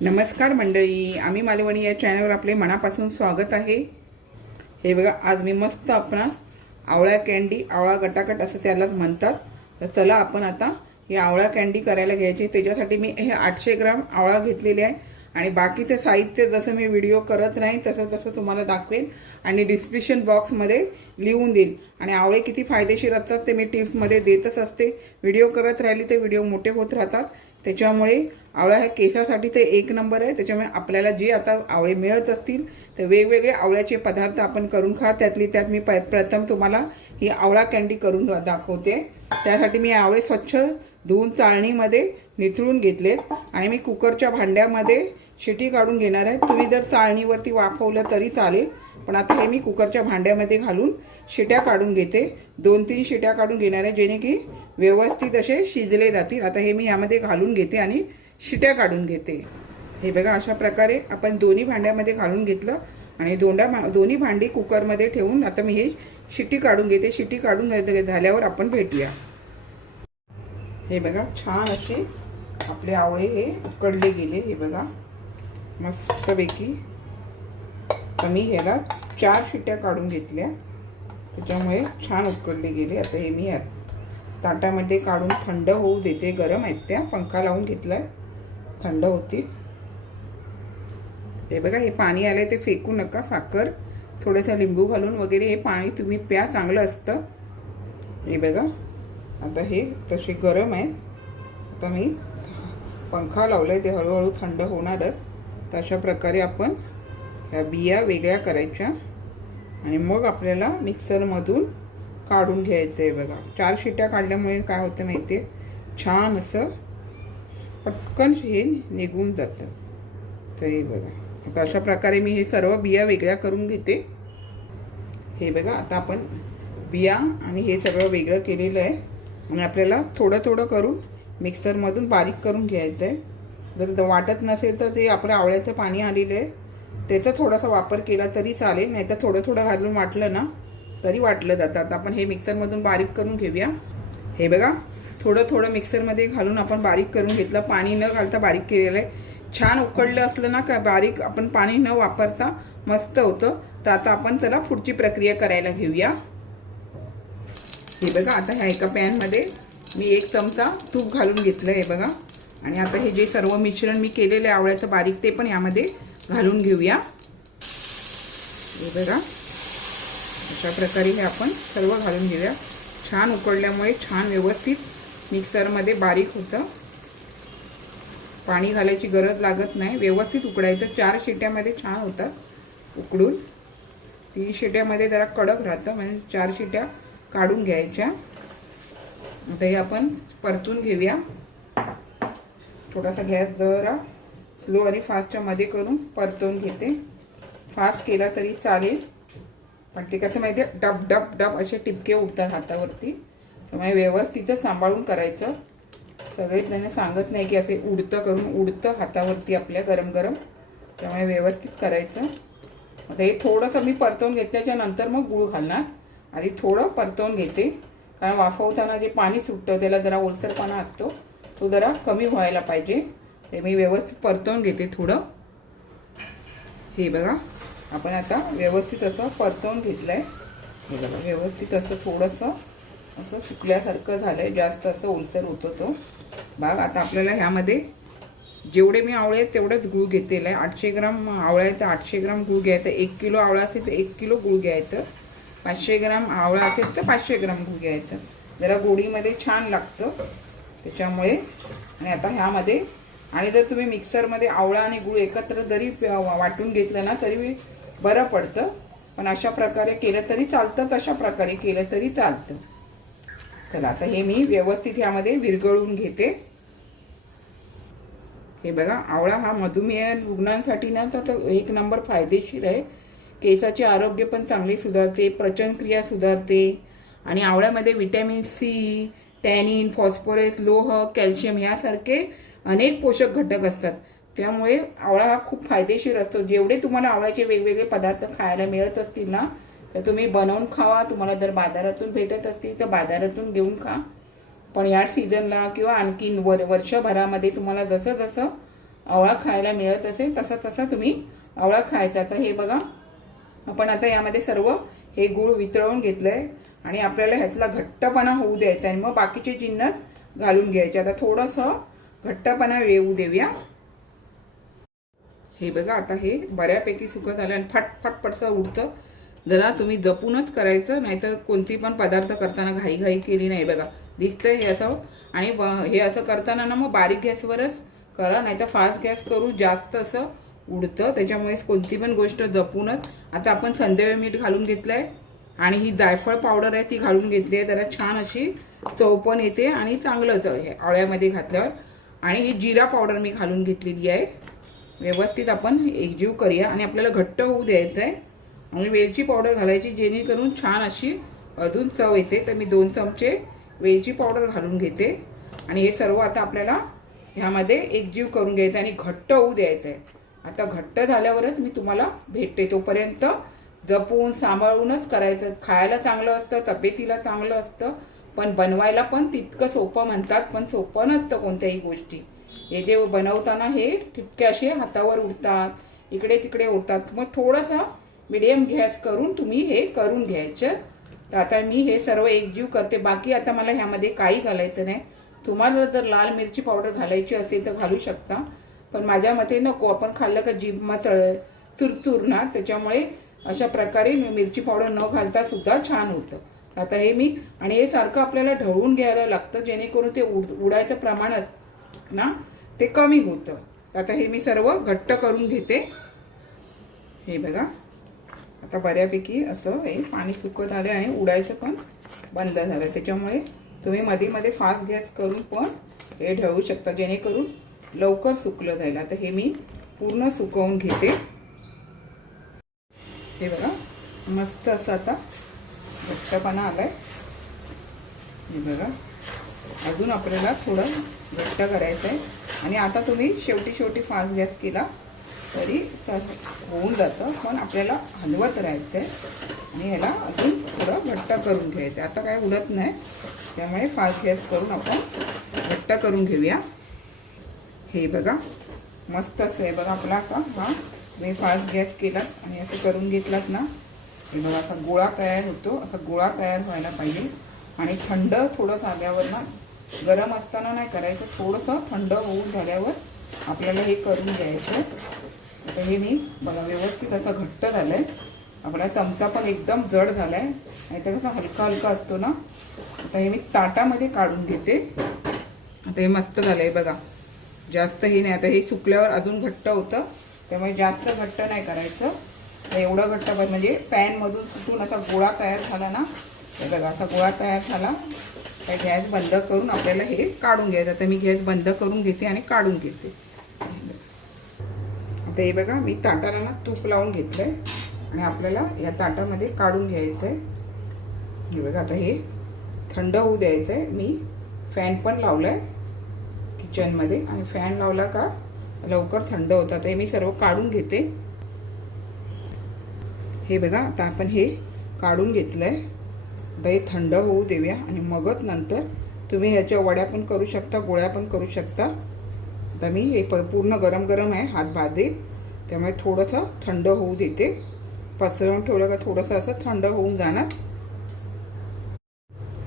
नमस्कार मंडळी आम्ही मालवणी या चॅनलवर आपले मनापासून स्वागत आहे. हे बघा आज मी मस्त आपणास आवळा कॅन्डी आवळा गटाकट असं त्यालाच म्हणतात. तर चला आपण आता ही आवळा कॅन्डी करायला घ्यायची. त्याच्यासाठी मी हे आठशे ग्राम आवळा घेतलेले आहे. आणि बाकीचे साहित्य जसं मी व्हिडिओ करत नाही तसं तसं तुम्हाला दाखवेन. आणि डिस्क्रिप्शन बॉक्समध्ये लिहून देईल आणि आवळे किती फायदेशीर असतात ते मी टिप्समध्ये देतच असते. व्हिडिओ करत राहिली तर व्हिडिओ मोठे होत राहतात. त्याच्यामुळे आवळा ह्या केसासाठी तर एक नंबर आहे. त्याच्यामुळे आपल्याला जे आता आवळे मिळत असतील तर वेगवेगळे आवळ्याचे पदार्थ आपण करून खा. त्यातली त्यात मी प- प्रथम तुम्हाला ही आवळा कॅन्डी करून दाखवते. त्यासाठी मी आवळे स्वच्छ धुवून चाळणीमध्ये निथळून घेतलेत आणि मी कुकरच्या भांड्यामध्ये शिटी काढून घेणार आहे. तुम्ही जर चाळणीवरती वाफवलं तरी चालेल. पण आता हे मी कुकरच्या भांड्यामध्ये घालून शिट्या काढून घेते. दोन तीन शिट्या काढून घेणार आहे जेणे की व्यवस्थित असे शिजले जातील. आता हे मी यामध्ये घालून घेते आणि शिट्या काढून घेते. हे बघा अशा प्रकारे आपण दोन्ही भांड्यामध्ये घालून घेतलं आणि दोंडा भा- दोन्ही भांडी कुकरमध्ये ठेवून आता मी हे शिट्टी काढून घेते. शिट्टी काढून झाल्यावर आपण भेटूया. हे बघा छान असे आपले आवळे हे उकडले गेले. हे बघा मस्तपैकी मी ह्याला चार शिट्ट्या काढून घेतल्या. त्याच्यामुळे छान उकडले गेले. आता हे मी यात ताटामध्ये काढून थंड होऊ देते. गरम आहेत त्या. पंखा लावून घेतलाय. थंड होतील. हे बघा हे पाणी आलंय. ते फेकू नका. साखर थोडंसं लिंबू घालून वगैरे हे पाणी तुम्ही प्या. चांगलं असतं. हे बघा. आता हे तसे गरम आहे आता मी पंखा लावलाय. ते हळूहळू थंड होणारच. तशा प्रकारे आपण ह्या बिया वेगळ्या करायच्या आणि मग आपल्याला मिक्सरमधून काढून घ्यायचं आहे बघा. चार शिट्या काढल्यामुळे काय होतं माहिती आहे? छान असं पटकन हे निघून जातं. तर हे बघा. आता अशा प्रकारे मी हे सर्व बिया वेगळ्या करून घेते. हे बघा आता आपण बिया आणि हे सगळं वेगळं केलेलं आहे. आणि आपल्याला थोडं थोडं करून मिक्सरमधून बारीक करून घ्यायचं आहे. जर वाटत नसेल तर ते आपलं आवळ्याचं पाणी आलेलं आहे. त्याचा थोडासा वापर केला तरी चालेल नाही तर थोडं थोडं घालून वाटलं ना तरी वाटलं जातं. आता आपण हे मिक्सरमधून बारीक करून घेऊया. हे बघा थोडं थोडं मिक्सरमध्ये घालून आपण बारीक करून घेतलं. पाणी न घालता बारीक केलेलं आहे. छान उकडलं असलं ना का बारीक आपण पाणी न वापरता मस्त होतं. तर आता आपण त्याला पुढची प्रक्रिया करायला घेऊया. हे बघा आता ह्या एका पॅनमध्ये मी एक चमचा तूप घालून घेतलं हे बघा. आणि आता हे जे सर्व मिश्रण मी केलेलं आहे आवळ्याचं बारीक ते पण यामध्ये घालून घेऊया. हे बघा. अशा प्रकारे हे आपण सर्व घालून घेऊया. छान उकडल्यामुळे छान व्यवस्थित मिक्सरमध्ये बारीक होतं. पाणी घालायची गरज लागत नाही. व्यवस्थित उकडायचं चार शिट्यामध्ये छान होतात उकडून तीन शिट्यामध्ये जरा कडक राहतं. म्हणजे चार शिट्या काढून घ्यायच्या. आता हे आपण परतून घेऊया. थोडासा गॅस जरा स्लो आणि फास्टमध्ये करून परतवून घेते. फास्ट केला तरी चालेल. पण ते कसं माहिती आहे डब डब डब असे टिपके उठतात हातावरती. त्यामुळे व्यवस्थितच सांभाळून करायचं. सगळेच जण सांगत नाही की असे उडतं करून उडतं हातावरती आपल्या गरम गरम त्यामुळे व्यवस्थित करायचं. आता हे थोडंसं मी परतवून घेतल्याच्या नंतर मग गूळ घालणार. आधी थोडं परतवून घेते. कारण वाफवताना जे पाणी सुटतं त्याला जरा ओलसरपणा असतो. तो जरा कमी व्हायला पाहिजे. ते मी व्यवस्थित परतवून घेते थोडं. हे बघा आपण आता व्यवस्थित असं परतवून घेतलं आहे हे बघा व्यवस्थित असं थोडंसं असं सुकल्यासारखं झालं आहे जास्त असं ओलसर होतो तो बाग आता आपल्याला ह्यामध्ये जेवढे मी आवळे आहेत तेवढंच गूळ घेतलेलं आहे. आठशे ग्राम आवळा आहे तर आठशे ग्राम गुळ घ्यायचं. एक किलो आवळा असेल तर एक किलो गूळ घ्यायचं. पाचशे ग्राम आवळा असेल तर पाचशे ग्राम गुळ घ्यायचं. जरा गोडीमध्ये छान लागतं. त्याच्यामुळे आणि आता ह्यामध्ये आणि जर तुम्ही मिक्सरमध्ये आवळा आणि गूळ एकत्र जरी वाटून घेतलं ना तरी बरं पडतं. पण अशा प्रकारे केलं तरी चालतं तशा प्रकारे केलं तरी चालतं. चला आता हे मी व्यवस्थित ह्यामध्ये विरघळून घेते. हे बघा आवळा हा मधुमेह रुग्णांसाठी ना तर एक नंबर फायदेशीर आहे. केसाचे आरोग्य पण चांगले सुधारते प्रचनक्रिया सुधारते. आणि आवळ्यामध्ये विटॅमिन सी टॅनिन फॉस्फोरस लोह कॅल्शियम यासारखे अनेक पोषक घटक असतात. त्यामुळे आवळा हा खूप फायदेशीर असतो. जेवढे तुम्हाला आवळ्याचे वेगवेगळे पदार्थ खायला मिळत असतील ना तर तुम्ही बनवून खावा. तुम्हाला जर बाजारातून भेटत असतील तर बाजारातून घेऊन खा. पण या सीझनला किंवा आणखीन वर वर्षभरामध्ये तुम्हाला जसं जसं आवळा खायला मिळत असेल तसं तसं तुम्ही आवळा खायचा. तर हे बघा आपण आता यामध्ये सर्व हे गूळ वितळवून आहे आणि आपल्याला ह्यातला घट्टपणा होऊ द्यायचा आणि मग बाकीचे जिन्नस घालून घ्यायचे. आता थोडंसं घट्टपणा येऊ देऊया. हे बघा आता हे बऱ्यापैकी सुकं झालं आणि फटफट पटसं उडतं. जरा तुम्ही जपूनच करायचं नाहीतर कोणती पण पदार्थ करताना घाईघाई केली नाही बघा. दिसतंय हे असं. आणि हे असं करताना ना मग बारीक गॅसवरच करा नाहीतर फास्ट गॅस करून जास्त असं उडतं. त्याच्यामुळे कोणती पण गोष्ट जपूनच. आता आपण संदेवे मीठ घालून घेतलंय आणि ही जायफळ पावडर आहे ती घालून घेतली आहे. त्याला छान अशी चव पण येते आणि चांगलंच आहे. अळ्यामध्ये घातल्यावर. आणि ही जिरा पावडर मी घालून घेतलेली आहे. व्यवस्थित आपण एकजीव करूया आणि आपल्याला घट्ट होऊ द्यायचं आहे आणि वेलची पावडर घालायची जेणेकरून छान अशी अजून चव येते. तर मी दोन चमचे वेलची पावडर घालून घेते. आणि हे सर्व आता आपल्याला ह्यामध्ये एकजीव करून घ्यायचं आहे आणि घट्ट होऊ द्यायचं आहे आता घट्ट झाल्यावरच मी तुम्हाला भेटते तोपर्यंत. जपून सांभाळूनच करायचं. खायला चांगलं असतं तब्येतीला चांगलं असतं. पण बनवायला पण तितकं सोपं म्हणतात पण सोपं नसतं कोणत्याही गोष्टी. हे जे बनवताना हे ठिपके असे हातावर उडतात इकडे तिकडे उडतात. मग थोडंसं मिडियम गॅस करून तुम्ही हे करून घ्यायचं. तर आता मी हे सर्व एकजीव करते. बाकी आता मला ह्यामध्ये काही घालायचं नाही. तुम्हाला जर लाल मिरची पावडर घालायची असेल तर घालू शकता. पण माझ्या मते नको. आपण खाल्लं का जीभ तळ चुरचुरणार. त्याच्यामुळे अशा प्रकारे मिरची पावडर न घालता सुद्धा छान होतं. आता हे मी आणि हे सारखं आपल्याला ढवळून घ्यायला लागतं जेणेकरून ते उड उडायचं प्रमाण ना ते कमी होतं. आता हे मी सर्व घट्ट करून घेते. हे बघा. आता बऱ्यापैकी असं हे पाणी सुकत आलं आणि उडायचं पण बंद झालं. त्याच्यामुळे तुम्ही मध्ये मध्ये फास्ट गॅस करून पण हे ढवळू शकता जेणेकरून लवकर सुकलं जाईल. आता हे मी पूर्ण सुकवून घेते. हे बघा. मस्त असं आता घट्टपणा आलाय. हे बघा. अजून आपल्याला थोडं घट्ट करायचं आहे आणि आता तुम्ही शेवटी शेवटी फास्ट गॅस केला तरी तर होऊन जातं. पण आपल्याला हलवत राहायचं आहे आणि ह्याला अजून थोडं घट्ट करून घ्यायचं आता काय उडत नाही. त्यामुळे फास्ट गॅस करून आपण घट्ट करून घेऊया. हे बघा. मस्त असं आहे. बघा आपला का हा. तुम्ही फास्ट गॅस केलात आणि असं करून घेतलात ना हे बघा असा गोळा तयार होतो. असा गोळा तयार व्हायला पाहिजे. आणि थंड थोडं झाल्यावर ना गरम असताना नाही करायचं. थोडंसं थंड होऊन झाल्यावर आपल्याला हे करून घ्यायचं. आता हे मी बघा व्यवस्थित असं घट्ट झालं आहे आपला चमचा पण एकदम जड झाला आहे नाही तर कसं हलका हलका असतो ना. आता हे मी ताटामध्ये काढून घेते. आता हे मस्त झालं आहे बघा. जास्त हे नाही. आता हे सुकल्यावर अजून घट्ट होतं. त्यामुळे जास्त घट्ट नाही करायचं. एवढं घट्ट कर म्हणजे पॅनमधून सुटून असा गोळा तयार झाला ना हे बघा असा गोळा तयार झाला. तर गॅस बंद करून आपल्याला हे काढून घ्यायचं. आता मी गॅस बंद करून घेते आणि काढून घेते. आता हे बघा मी ताटाला ना तूप लावून घेतलं आहे आणि आपल्याला या ताटामध्ये काढून घ्यायचं आहे हे बघा आता हे थंड होऊ द्यायचं आहे मी फॅन पण लावलं आहे किचनमध्ये आणि फॅन लावला का लवकर थंड होतात हे मी सर्व काढून घेते. हे बघा आता आपण हे काढून घेतलं आहे आता हे थंड होऊ देऊया. आणि मगच नंतर तुम्ही ह्याच्या वड्या पण करू शकता गोळ्या पण करू शकता. आता मी हे प पूर्ण गरम गरम आहे हात भादे त्यामुळे थोडंसं थंड होऊ देते. पसरवून ठेवलं का थोडंसं असं थंड होऊन जाणार.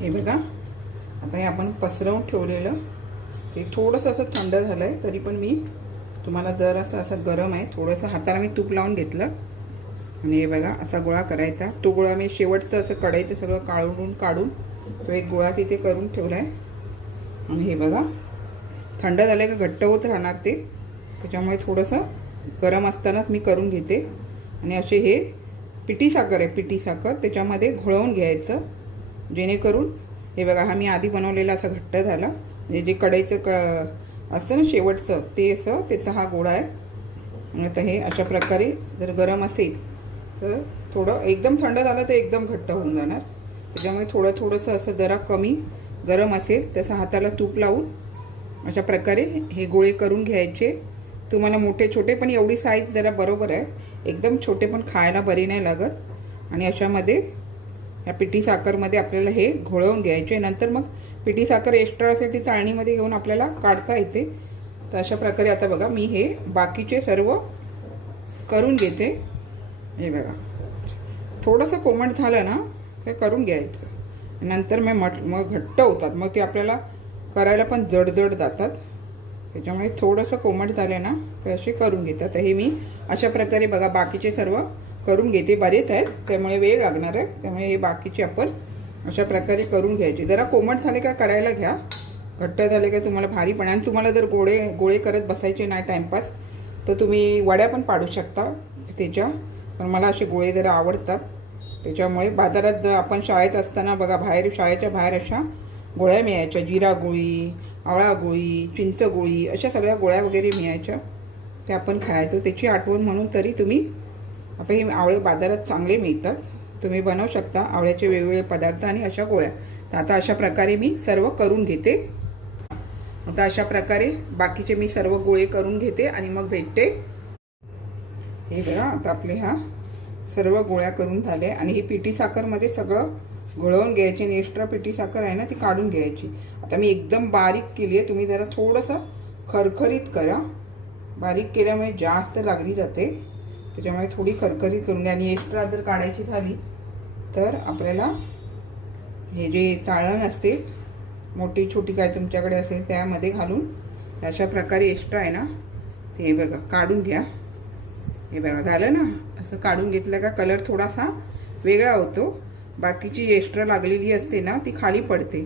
हे बघा आता हे आपण पसरवून ठेवलेलं. ते थोडंसं असं थंड झालं आहे तरी पण मी तुम्हाला जर असं असं गरम आहे थोडंसं हाताला मी तूप लावून घेतलं. आणि हे बघा असा गोळा करायचा. तो गोळा मी शेवटचं असं कढईचं सगळं काढून काढून तो एक गोळा तिथे करून ठेवला आहे आणि हे बघा थंड झालं का घट्ट होत राहणार ते. त्याच्यामुळे थोडंसं गरम असतानाच मी करून घेते. आणि असे हे पिठी साखर आहे पिठी साखर. त्याच्यामध्ये घोळवून घ्यायचं. जेणेकरून हे बघा हा मी आधी बनवलेला असा घट्ट झाला. म्हणजे जे कढईचं क असतं ना शेवटचं ते असं त्याचा हा गोळा आहे. आणि आता हे अशा प्रकारे जर गरम असेल तर थोडं एकदम थंड झालं तर एकदम घट्ट होऊन जाणार. त्याच्यामुळे थोडं थोडंसं असं जरा कमी गरम असेल तसं हाताला तूप लावून अशा प्रकारे हे गोळे करून घ्यायचे. तुम्हाला मोठे छोटे पण एवढी साईज जरा बरोबर आहे. एकदम छोटे पण खायला बरी नाही लागत. आणि अशामध्ये या पिठी साखरमध्ये आपल्याला हे घोळवून घ्यायचे. नंतर मग पिठी साखर एक्स्ट्रा असेल ती चाळणीमध्ये घेऊन आपल्याला काढता येते. तर अशा प्रकारे आता बघा मी हे बाकीचे सर्व करून घेते. हे बघा. थोडंसं कोमट झालं ना ते करून घ्यायचं. नंतर मग मट मग घट्ट होतात. मग ते आपल्याला करायला पण जडजड जातात. त्याच्यामुळे थोडंसं कोमट झालं ना ते असे करून घेतात. तर हे मी अशा प्रकारे बघा बाकीचे सर्व करून घेते. बरेच आहेत त्यामुळे वेळ लागणार आहे. त्यामुळे हे बाकीचे आपण अशा प्रकारे करून घ्यायचे. जरा कोमट झाले का करायला घ्या. घट्ट झाले का तुम्हाला भारी पण. आणि तुम्हाला जर गोळे गोळे करत बसायचे नाही टाईमपास तर तुम्ही वड्या पण पाडू शकता. त्याच्या पण मला असे गोळे जरा आवडतात. त्याच्यामुळे बाजारात जर आपण शाळेत असताना बघा बाहेर शाळेच्या बाहेर अशा गोळ्या मिळायच्या. जिरा गोळी आवळा गोळी चिंच गोळी अशा सगळ्या गोळ्या वगैरे मिळायच्या. त्या आपण खायचो. त्याची आठवण म्हणून तरी तुम्ही आता हे आवळे बाजारात चांगले मिळतात. तुम्ही बनवू शकता आवळ्याचे वेगवेगळे पदार्थ आणि अशा गोळ्या. तर आता अशा प्रकारे मी सर्व करून घेते. आता अशा प्रकारे बाकीचे मी सर्व गोळे करून घेते आणि मग भेटते. हे बघा आता आपले ह्या सर्व गोळ्या करून झाले आणि ही पिठी साखरमध्ये सगळं घोळवून घ्यायची आणि एक्स्ट्रा पिठी साखर आहे ना ती काढून घ्यायची. आता मी एकदम बारीक केली आहे तुम्ही जरा थोडंसं खरखरीत करा. बारीक केल्यामुळे जास्त लागली जाते. त्याच्यामुळे थोडी खरखरीत करून घ्या. आणि एक्स्ट्रा जर काढायची झाली तर आपल्याला हे जे चाळण असते मोठी छोटी काय तुमच्याकडे असेल त्यामध्ये घालून अशा प्रकारे एक्स्ट्रा आहे ना हे बघा काढून घ्या. हे बघा झालं ना? असं काढून घेतलं का कलर थोडासा वेगळा होतो. बाकीची एक्स्ट्रा लागलेली असते ना ती खाली पडते.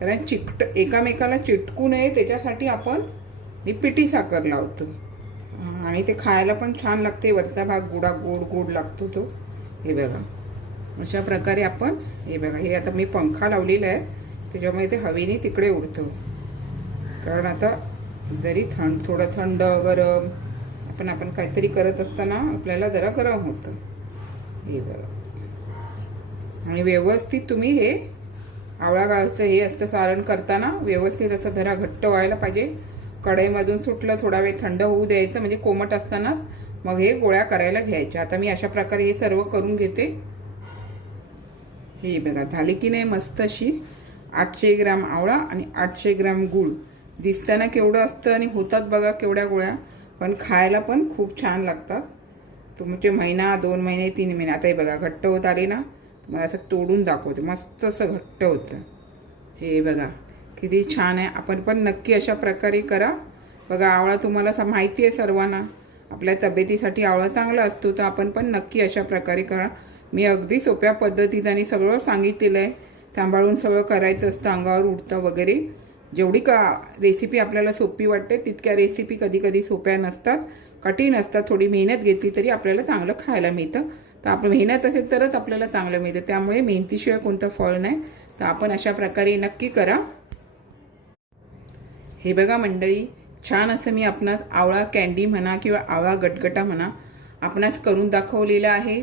कारण चिकट एकामेकाला चिटकू नये त्याच्यासाठी आपण ही पिठी साखर लावतो. आणि ते खायला पण छान लागते वरचा भाग गोडा गोड गोड लागतो तो. हे बघा. अशा प्रकारे आपण हे बघा हे आता मी पंखा लावलेला आहे. त्याच्यामुळे ते हवेने तिकडे उडतं. कारण आता जरी थंड थोडं थंड गरम पण आपण काहीतरी करत असताना आपल्याला जरा गरम होतं. हे बघा. आणि व्यवस्थित तुम्ही हे आवळा गाळचं हे असतं सारण करताना व्यवस्थित असं जरा घट्ट व्हायला पाहिजे. कढईमधून सुटलं थोडा वेळ थंड होऊ द्यायचं म्हणजे कोमट असतानाच मग हे गोळ्या करायला घ्यायच्या. आता मी अशा प्रकारे हे सर्व करून घेते. हे बघा झाले की नाही मस्त अशी आठशे ग्राम आवळा आणि आठशे ग्राम गूळ. दिसताना केवढं असतं आणि होतात बघा केवढ्या गोळ्या. पण खायला पण खूप छान लागतात. तुमचे महिना दोन महिने तीन महिने. आता हे बघा घट्ट होत आले ना तुम्हाला असं तोडून दाखवते. मस्त असं घट्ट होतं. हे बघा किती छान आहे. आपण पण नक्की अशा प्रकारे करा. बघा आवळा तुम्हाला सा माहिती आहे सर्वांना. आपल्या तब्येतीसाठी आवळा चांगला असतो तर आपण पण नक्की अशा प्रकारे करा. मी अगदी सोप्या पद्धतीत आणि सगळं सांगितलेलं आहे. सांभाळून सगळं करायचं असतं अंगावर उडतं वगैरे. जेवढी का रेसिपी आपल्याला सोपी वाटते तितक्या रेसिपी कधी कधी सोप्या नसतात कठीण असतात. थोडी मेहनत घेतली तरी आपल्याला चांगलं खायला मिळतं. तर आपण मेहनत असेल तरच आपल्याला चांगलं मिळतं. त्यामुळे मेहनतीशिवाय कोणतं फळ नाही. तर आपण अशा प्रकारे नक्की करा. हे बघा मंडळी छान असं मी आपणास आवळा कॅन्डी म्हणा किंवा आवळा गटगटा म्हणा आपणास करून दाखवलेला आहे.